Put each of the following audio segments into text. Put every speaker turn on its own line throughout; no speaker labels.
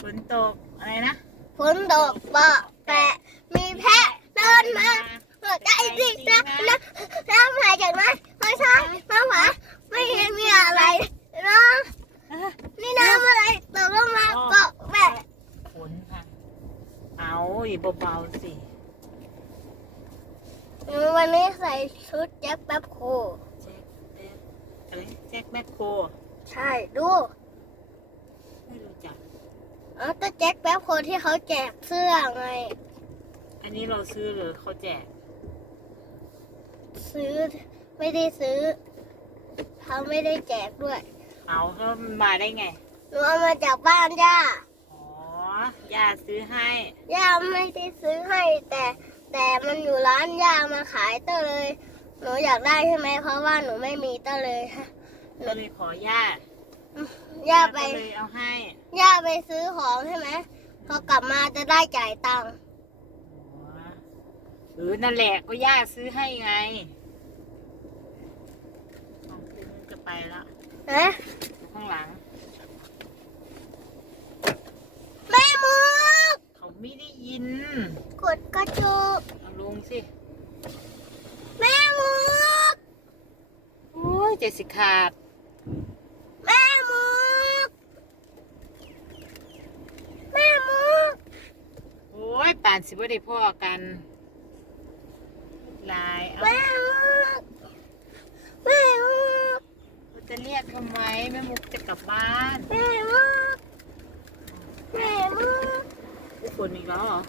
ฝนตกอะไรนะ
ฝนตกเบาะแปะมีแพะเดินมาหัวใจสินะนะน้ำหายจากนั้นไม่ใช่น้ำหมาไม่เห็นมีอะไรนะนี่น้ำอะไรตกลงมาเบาะแปะ
ฝนค่ะเอาอย่าเบาๆสิ
วันนี้ใส่ชุดแจ็คแป๊บโค
แจ็คแบ็คอะไรแจ็คแบ็คโค
ใช่ดู
ไม่รู้จัก
อ๋อก็แจ็คแป๊บโคที่เขาแจกเสื้อไง
อันนี้เราซื้อหรือเขาแจก
ซื้อไม่ได้ซื้อเขาไม่ได้แจกด้วย
เอาแล้วมันมาได้ไง
หนูเอามาจากบ้านย่า
อ๋อย่าซื้อให้
ย่าไม่ได้ซื้อให้แต่แต่มันอยู่ร้านย่ามาขายเต้าเลย หนูอยากได้ใช่ไหมเพราะว่าหนูไม่มีเต้าเลยฮะ
ก็เลยขอย่า
ย่าไป
ก็เลยเอาให้
ย่าไปซื้อของใช่ไหมพอกลับมาจะได้จ่ายตังค์
อ๋อเออนั่นแหละก็ย่าซื้อให้ไงเอาคืนมันจะไปแล้ว
นะ
อยู่ข้างหลัง
แม่มุก
เขาไม่ได้ยิน
กดกระจุก
เอาลงสิ
แม่มุก
โอ้ยเจดสิขาด
แม่มุกแม่มุก
โอ้ยป่านสิบ่ได้พ่อกันลายเอา
แม่มุกแม่มุก
จะเรียกทำไมแม่มุกจะกลับบ้าน
แม่มุกแม่มุก
อุฝนอีกแล้วเหรอ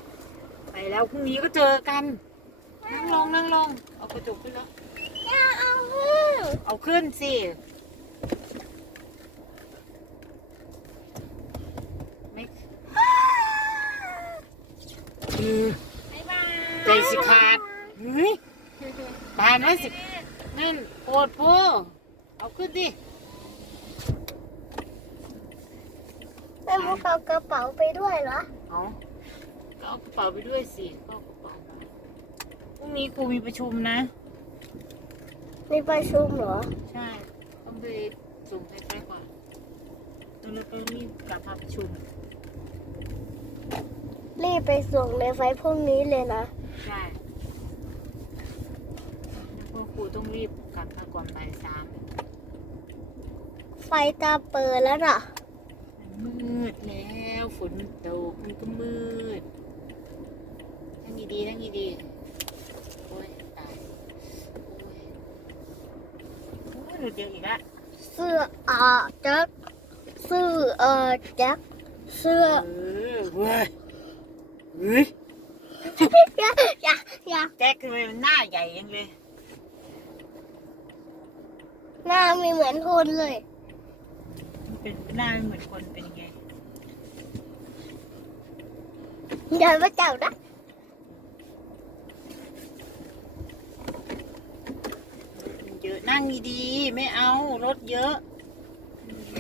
ไปแล้วพรุ่งนี้ก็เจอกัน นั่งลงนั่งลง เอากระจกขึ้นแล้ว
อย่าเอาเรื่อง
เอาขึ้นสิ ไม่เออ
บ๊ายบาย
ใจสิขาดเฮ้ยบานไว้สิ นั่นโปวดโพเอาขึ้นดิ
แม่มุกเอากระเป๋าไปด้วยเหรอ
เอาก็เอากระเป๋าไปด้วยสิก็เอากระเป๋ามาพรุ่งนี้ครูมีประชุมนะ
มีประชุมเหรอ
ใช่ ต้องไปส่งใกล้ๆกว่าแล้วเราก็รีบกลับมาประชุม
รีบไปส่งในไฟพรุ่งนี้เลยนะ
ใช่แล้วก็ครูต้องรีบกลับมาก่อนบ่ายสาม
ไฟตาเปิดแล้วน่ะ
มันมืดแล้วฝนมันตกมันก็มืดนั่งดีๆนั่งดีๆโอ้ยตายโอ้ยโอ้ยหลุดเดียวอีกละ
เสื้ออาแจ็คเสื้ออาแจ็คเสื้อ
เออเว้ย เฮ้ย
อย่าอย่าอย่า
แจ็คทำไมมันหน้าใหญ่ยังเลย
หน้ามีเหมือนคนเลย
มันเป็นหน้าไม่เหมือนคนเป็นยังไง
เดินมาเจ้านะ
มันเยอะนั่งดีๆไม่เอารถเยอะ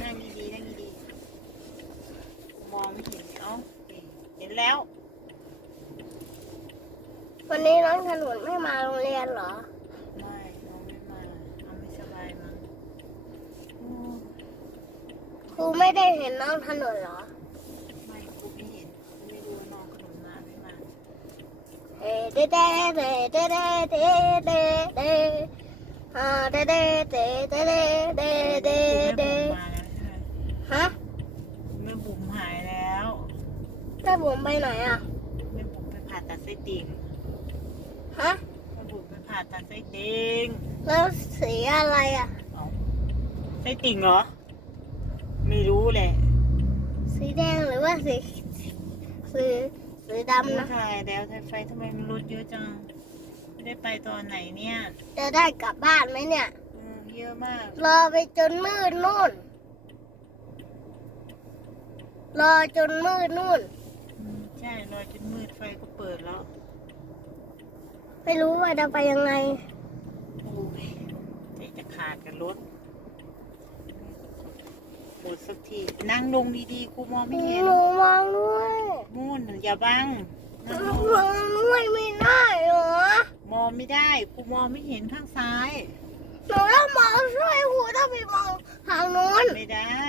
นั่งดีๆนั่งดีๆมองไม่เห็นเอาเห็นแล้ว
วันนี้น้องขนุนไม่มาโรงเรียนเหรอ
ไม่น้องไม่มาเอาไม่สบายมั้ง
ครูไม่ได้เห็นน้องถนนเหรอ
ไม่กูไม่เห็นกูไม่รู้ว่าน้องขนมมาไม่มา
เด้เด้เด้เด้เด้เด้เด้เด้เด้อ่าเด้เด้เด้เด้เด้เด้เด้เด้
แม่บุ๋มมาแล้วใช่ไหมแม่บุ๋มหายแล้ว
แม่บุ๋มไปไหนอะ
แม่บุ๋มไปผ่าตัดไส้ติ่ง
ฮะ
แม่บุ๋มไปผ่าตัดไส้ติ่ง
แล้วสีอะไรอะ
เอาไส้ติ่งเหรอ ไม่รู้แหละ
สีแดงหรือว่าสีสีสีดำนะ
ถ่ายแล้วถ่ายไฟทำไมมันรถเยอะจัง ไม่ได้ไปตอนไหนเนี่ย
จะได้กลับบ้านไหมเนี่ย
เออเยอะมาก
รอไปจนมืดนู่น รอจนมืดนู่น
อืมใช่รอจนมืดไฟก็เปิดแล้ว
ไม่รู้ว่าจะไปยังไง
โอ้ยใจจะขาดกันรถหมดสักที นั่งลงดีๆกูมองไม่เห็น
หนูมองด้วย
นู่นอย่าบัง
ห
นั่ง
นู
ลง
มองด้วยไม่ได้เหรอ
มองไม่ได้กูมองไม่เห็นข้างซ้าย
หนูต้องมองช่วยครูถ้าไปมองทางนู้น
ไม่ได้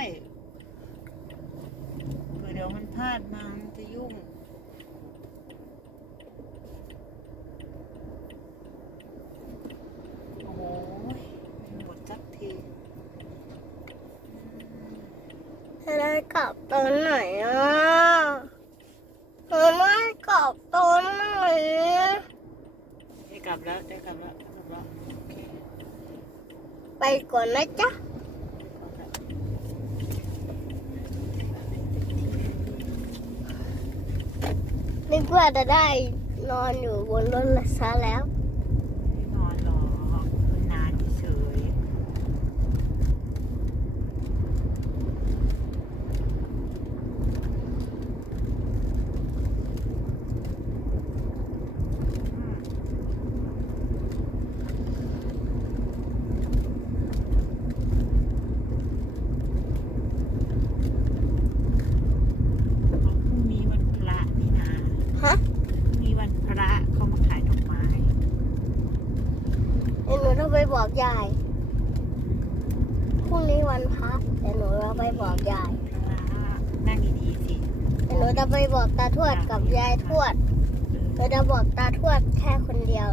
เผื่อเดี๋ยวมันพลาดาติมามันจะยุ่ง โอ้โหไม่หมดสักที
จะได้กลับตอนไหนอะจะได้กลับตอนไหน
ได้กลับแล้วได้กลับแล้วกลับแล้ว
ไปก่อนนะจ๊ะนึกว่าจะได้นอนอยู่บนรถซะแล้ว
ไม่นอนหรอกมันนานเฉยอืม พรุ่งนี้วันพระนี่นา
ฮะ
พรุ่งนี้วันพระเขามาขายดอกไม้
เดี๋ยวหนูต้องไปบอก ยายพรุ่งนี้วันพระเดี๋ยวหนูจะไปบอกยาย
พระนั่งดีๆสิ
เดี๋ยวหนูจะไปบอกตาทวดกับยายทวดหนูจะบอกตาทวดแค่คนเดียว